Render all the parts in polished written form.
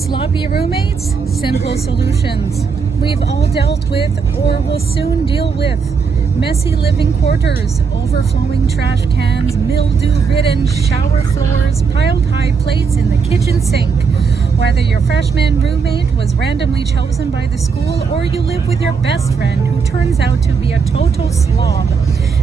Sloppy roommates? Simple solutions. We've all dealt with or will soon deal with messy living quarters, overflowing trash cans, mildew-ridden shower floors, piled high plates in the kitchen sink. Whether your freshman roommate was randomly chosen by the school or you live with your best friend who turns out to be a total slob,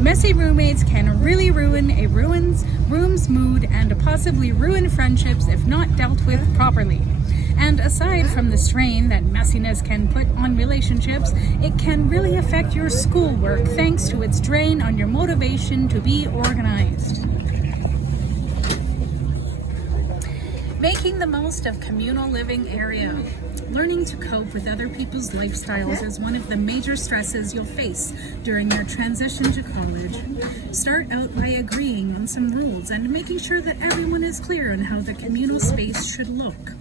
messy roommates can really ruin a room's mood and possibly ruin friendships if not dealt with properly. And aside from the strain that messiness can put on relationships, it can really affect your schoolwork thanks to its drain on your motivation to be organized. Making the most of communal living area. Learning to cope with other people's lifestyles is one of the major stresses you'll face during your transition to college. Start out by agreeing on some rules and making sure that everyone is clear on how the communal space should look.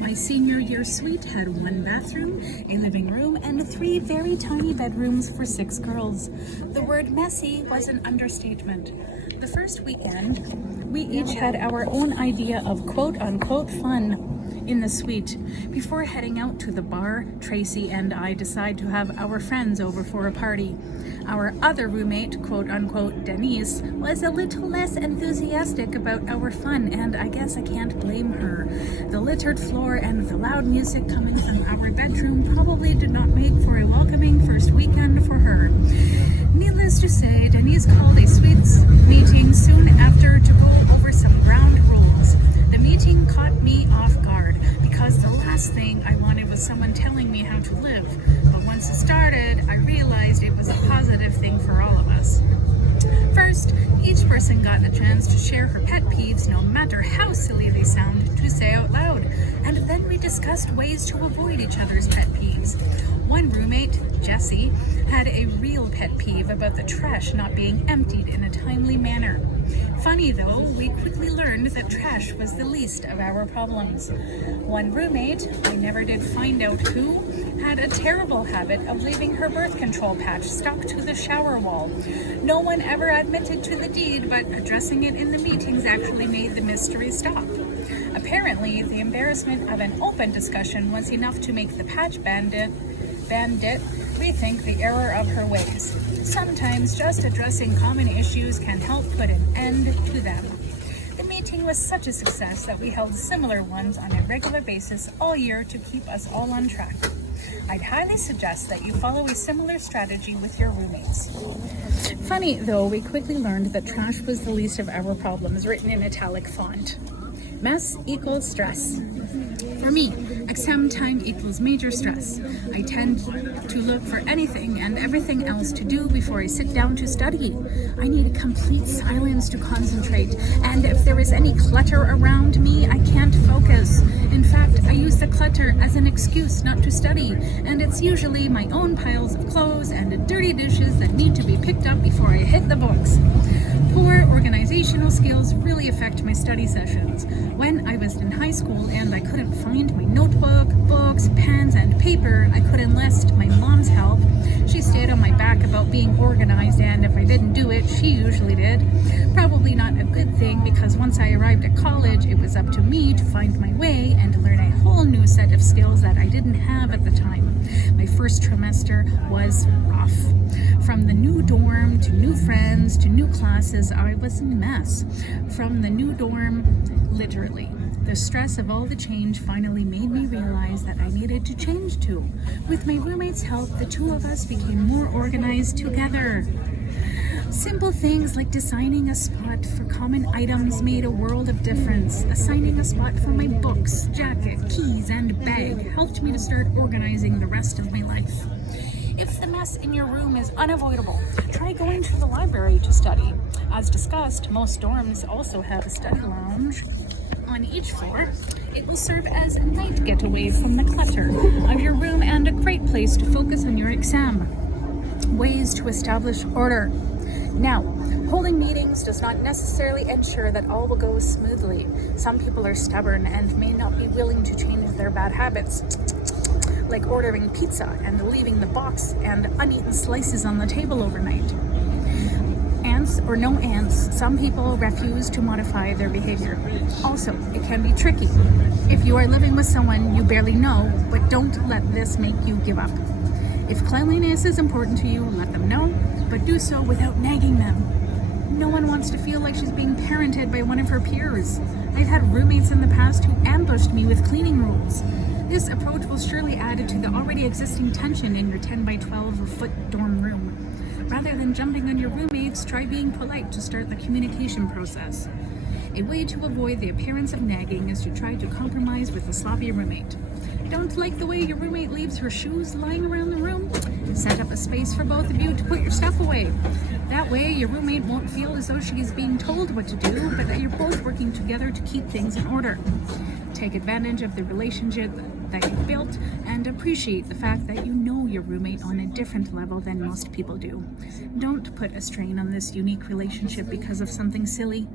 My senior year suite had one bathroom, a living room, and 3 very tiny bedrooms for 6 girls. The word messy was an understatement. The first weekend, we each had our own idea of quote-unquote fun in the suite. Before heading out to the bar, Tracy and I decide to have our friends over for a party. Our other roommate, quote-unquote Denise, was a little less enthusiastic about our fun, and I guess I can't blame her. The littered floor and the loud music coming from our bedroom probably did not make for a welcoming first weekend for her. Needless to say, Denise called a suites meeting soon after to go over some ground rules. The meeting caught me off guard because the last thing I wanted was someone telling me how to live. But once it started, I realized it was a positive thing for all of us. First, each person got a chance to share her pet peeves, no matter how silly they sound, to say out loud. And then we discussed ways to avoid each other's pet peeves. One roommate, Jessie, had a real pet peeve about the trash not being emptied in a timely manner. Funny though, we quickly learned that trash was the least of our problems. One roommate, I never did find out who, had a terrible habit of leaving her birth control patch stuck to the shower wall. No one ever admitted to the deed, but addressing it in the meetings actually made the mystery stop. Apparently, the embarrassment of an open discussion was enough to make the patch bandit rethink the error of her ways. Sometimes just addressing common issues can help put an end to them. The meeting was such a success that we held similar ones on a regular basis all year to keep us all on track. I'd highly suggest that you follow a similar strategy with your roommates. Funny though, we quickly learned that trash was the least of our problems, written in italic font. Mess equals stress. For me, exam time equals major stress. I tend to look for anything and everything else to do before I sit down to study. I need complete silence to concentrate, and if there is any clutter around me, I can't focus. In fact, I use the clutter as an excuse not to study, and it's usually my own piles of clothes and dirty dishes that need to be picked up before I hit the books. Poor organizational skills really affect my study sessions. When I was in high school and I couldn't find my notebook, books, pens, and paper, I could enlist my mom's help. She stayed on my back about being organized, and if I didn't do it, she usually did. Probably not a good thing, because once I arrived at college, it was up to me to find my way and to learn a whole new set of skills that I didn't have at the time. My first trimester was rough. From the new dorm to new friends to new classes, I was a mess. From the new dorm, literally. The stress of all the change finally made me realize that I needed to change too. With my roommate's help, the two of us became more organized together. Simple things like designing a spot for common items made a world of difference. Assigning a spot for my books, jacket, keys, and bag helped me to start organizing the rest of my life. If the mess in your room is unavoidable, try going to the library to study. As discussed, most dorms also have a study lounge on each floor. It will serve as a night getaway from the clutter of your room and a great place to focus on your exam. Ways to establish order. Now, holding meetings does not necessarily ensure that all will go smoothly. Some people are stubborn and may not be willing to change their bad habits, like ordering pizza and leaving the box and uneaten slices on the table overnight. And aunts or no aunts, some people refuse to modify their behavior. Also, it can be tricky. If you are living with someone you barely know, but don't let this make you give up. If cleanliness is important to you, let them know, but do so without nagging them. No one wants to feel like she's being parented by one of her peers. I've had roommates in the past who ambushed me with cleaning rules. This approach will surely add to the already existing tension in your 10 by 12 foot dorm room. Rather than jumping on your roommates, try being polite to start the communication process. A way to avoid the appearance of nagging is to try to compromise with a sloppy roommate. Don't like the way your roommate leaves her shoes lying around the room? Set up a space for both of you to put your stuff away. That way, your roommate won't feel as though she is being told what to do, but that you're both working together to keep things in order. Take advantage of the relationship that you've built and appreciate the fact that you know your roommate on a different level than most people do. Don't put a strain on this unique relationship because of something silly,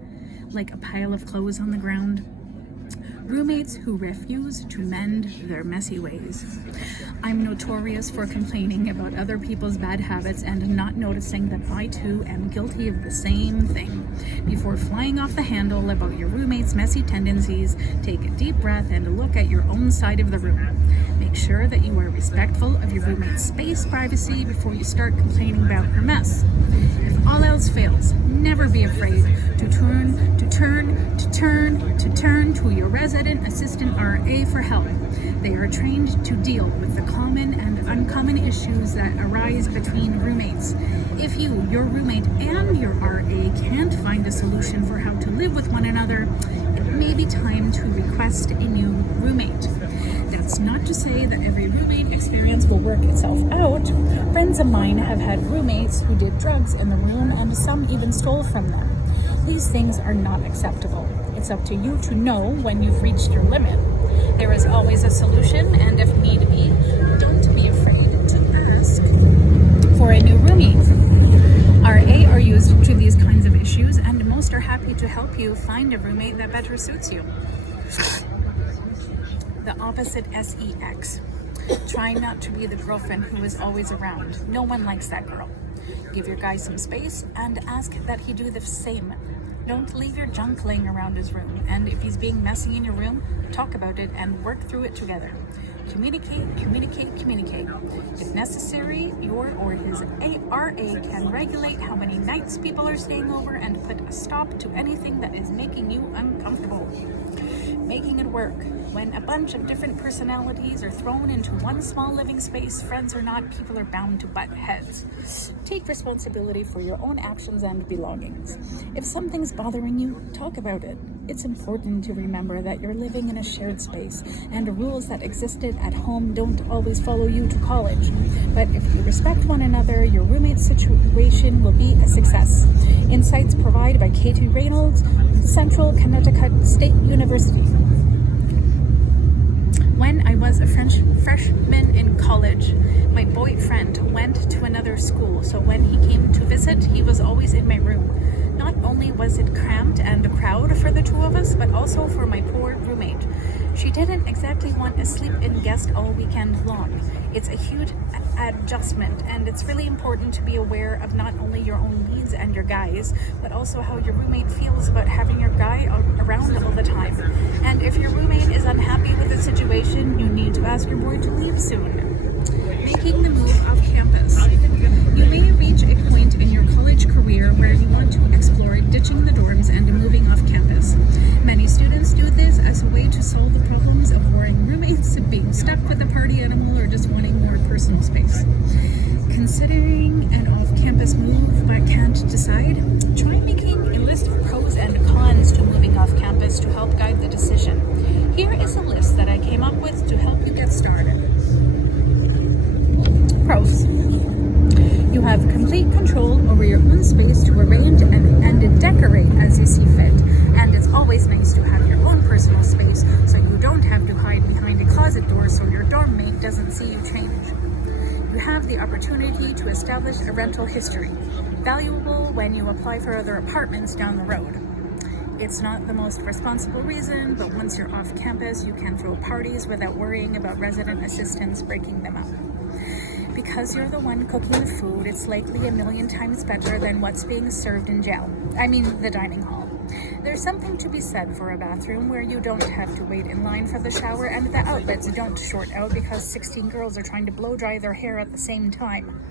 like a pile of clothes on the ground. Roommates who refuse to mend their messy ways. I'm notorious for complaining about other people's bad habits and not noticing that I too am guilty of the same thing. Before flying off the handle about your roommate's messy tendencies, take a deep breath and look at your own side of the room. Make sure that you are respectful of your roommate's space privacy before you start complaining about her mess. If all else fails, never be afraid to turn to your resident assistant RA for help. They are trained to deal with the common and uncommon issues that arise between roommates. If you, your roommate, and your RA can't find a solution for how to live with one another, it may be time to request a new roommate. That's not to say that every roommate experience will work itself out. Friends of mine have had roommates who did drugs in the room, and some even stole from them. These things are not acceptable. It's up to you to know when you've reached your limit. There is always a solution, and if need be, don't be afraid to ask for a new roomie. RA are used to these kinds of issues, and most are happy to help you find a roommate that better suits you. The opposite SEX. Try not to be the girlfriend who is always around. No one likes that girl. Give your guy some space and ask that he do the same. Don't leave your junk laying around his room, and if he's being messy in your room, talk about it and work through it together. Communicate. If necessary, your or his RA can regulate how many nights people are staying over and put a stop to anything that is making you uncomfortable. Making it work. When a bunch of different personalities are thrown into one small living space, friends or not, people are bound to butt heads. Take responsibility for your own actions and belongings. If something's bothering you, talk about it. It's important to remember that you're living in a shared space, and rules that existed at home don't always follow you to college. But if you respect one another, your roommate situation will be a success. Insights provided by Katie Reynolds, Central Connecticut State University. When I was a freshman in college, my boyfriend went to another school, so when he came to visit, he was always in my room. Not only was it cramped and a crowd for the two of us, but also for my poor roommate. She didn't exactly want a sleep-in guest all weekend long. It's a huge adjustment, and it's really important to be aware of not only your own needs and your guys, but also how your roommate feels about having your guy around all the time. And if your roommate is unhappy with the situation, you need to ask your boy to leave soon. Making the move off campus. You may reach a point in your college career where you want to explore ditching the dorms and moving off campus. Many students do this as a way to solve the problems of warring roommates, being stuck with a party animal, or just wanting more personal space. Considering an off-campus move but can't decide? Try making a list of pros and cons to moving off campus to help guide the decision. Here is a list that I came up with to help you get started. Pros. You have complete control over your own space to arrange and decorate as you see fit. And it's always nice to have your own personal space so you don't have to hide behind a closet door so your dorm mate doesn't see you change. You have the opportunity to establish a rental history, valuable when you apply for other apartments down the road. It's not the most responsible reason, but once you're off campus, you can throw parties without worrying about resident assistants breaking them up. Because you're the one cooking the food, it's likely a million times better than what's being served in jail. I mean, the dining hall. There's something to be said for a bathroom where you don't have to wait in line for the shower and the outlets don't short out because 16 girls are trying to blow dry their hair at the same time.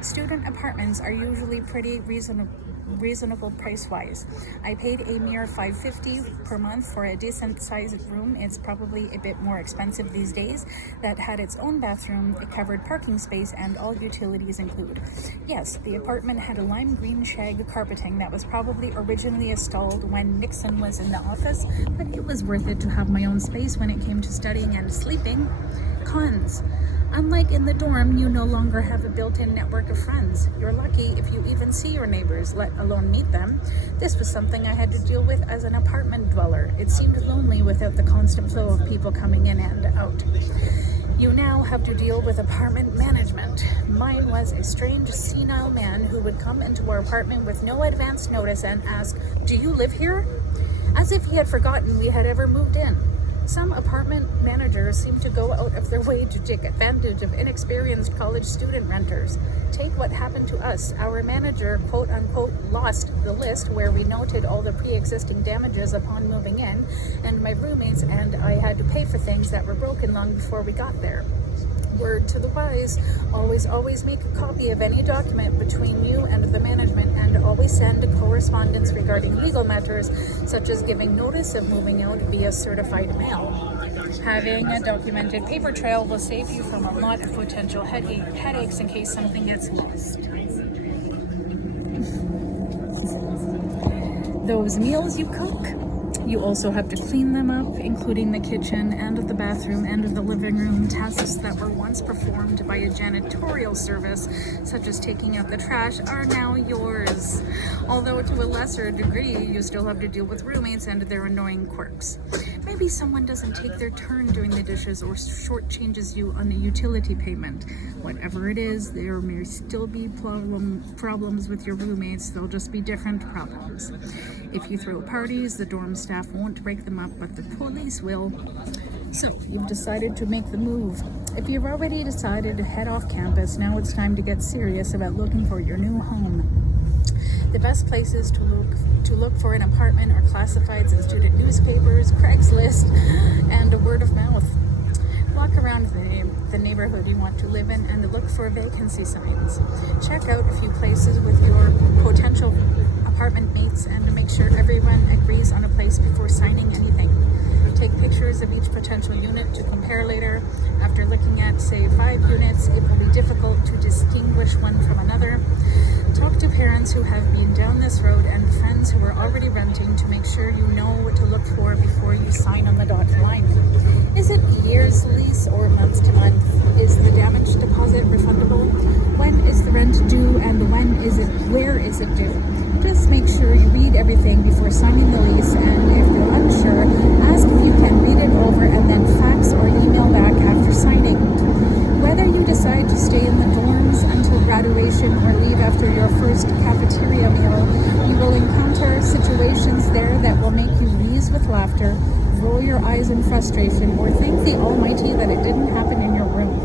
Student apartments are usually pretty reasonable price-wise. I paid a mere $5.50 per month for a decent-sized room. It's probably a bit more expensive these days. That had its own bathroom, a covered parking space, and all utilities include. Yes, the apartment had a lime green shag carpeting that was probably originally installed when Nixon was in the office, but it was worth it to have my own space when it came to studying and sleeping. Cons. Unlike in the dorm, you no longer have a built-in network of friends. You're lucky if you even see your neighbors, let alone meet them. This was something I had to deal with as an apartment dweller. It seemed lonely without the constant flow of people coming in and out. You now have to deal with apartment management. Mine was a strange, senile man who would come into our apartment with no advance notice and ask, "Do you live here?" As if he had forgotten we had ever moved in. Some apartment managers seem to go out of their way to take advantage of inexperienced college student renters. Take what happened to us. Our manager, quote unquote, lost the list where we noted all the pre-existing damages upon moving in, and my roommates and I had to pay for things that were broken long before we got there. Word to the wise, always make a copy of any document between you and the management, and always send correspondence regarding legal matters such as giving notice of moving out via certified mail. Having a documented paper trail will save you from a lot of potential headaches in case something gets lost. Those meals you cook, you also have to clean them up, including the kitchen and the bathroom and the living room. Tasks that were once performed by a janitorial service, such as taking out the trash, are now yours. Although to a lesser degree, you still have to deal with roommates and their annoying quirks. Maybe someone doesn't take their turn doing the dishes or shortchanges you on a utility payment. Whatever it is, there may still be problems with your roommates. They'll just be different problems. If you throw parties, the dorm staff won't break them up, but the police will. So, you've decided to make the move. If you've already decided to head off campus, now it's time to get serious about looking for your new home. The best places to look for an apartment are classifieds in student newspapers, Craigslist, and word of mouth. Walk around the neighborhood you want to live in and look for vacancy signs. Check out a few places with your potential apartment mates and make sure everyone agrees on a place before signing anything. Take pictures of each potential unit to compare later. After looking at, say, 5 units, it will be difficult to distinguish one from another. Talk to parents who have been down this road and friends who are already renting to make sure you know what to look for before you sign on the dotted line. Is it year's lease or month to month? Is the damage deposit refundable? When is the rent due and where is it due? Just make sure you read everything before signing the lease, and if you're unsure, ask if you can read it over and then fax or email back after signing. Whether you decide to stay in the dorms until graduation or leave after your first cafeteria meal, you will encounter situations there that will make you wheeze with laughter, roll your eyes in frustration, or thank the Almighty that it didn't happen in your room.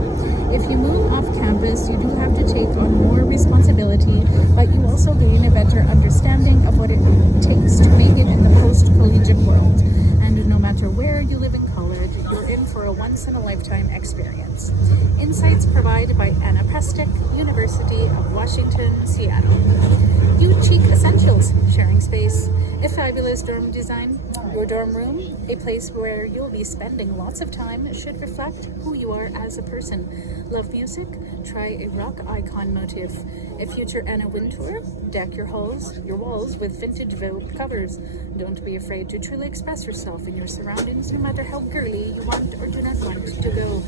If you move off campus, you do have to take on more responsibility, but you also gain a better understanding of what it takes to make it in the post-collegiate world. And no matter where you live in college, you're in for a once-in-a-lifetime experience. Insights provided by Anna Prestick, University of Washington, Seattle. U-Cheek Essentials, sharing space, a fabulous dorm design. Your dorm room, a place where you'll be spending lots of time, should reflect who you are as a person. Love music? Try a rock icon motif. A future Anna Wintour? Deck your walls with vintage Vogue covers. Don't be afraid to truly express yourself in your surroundings, no matter how girly you want or do not want to go.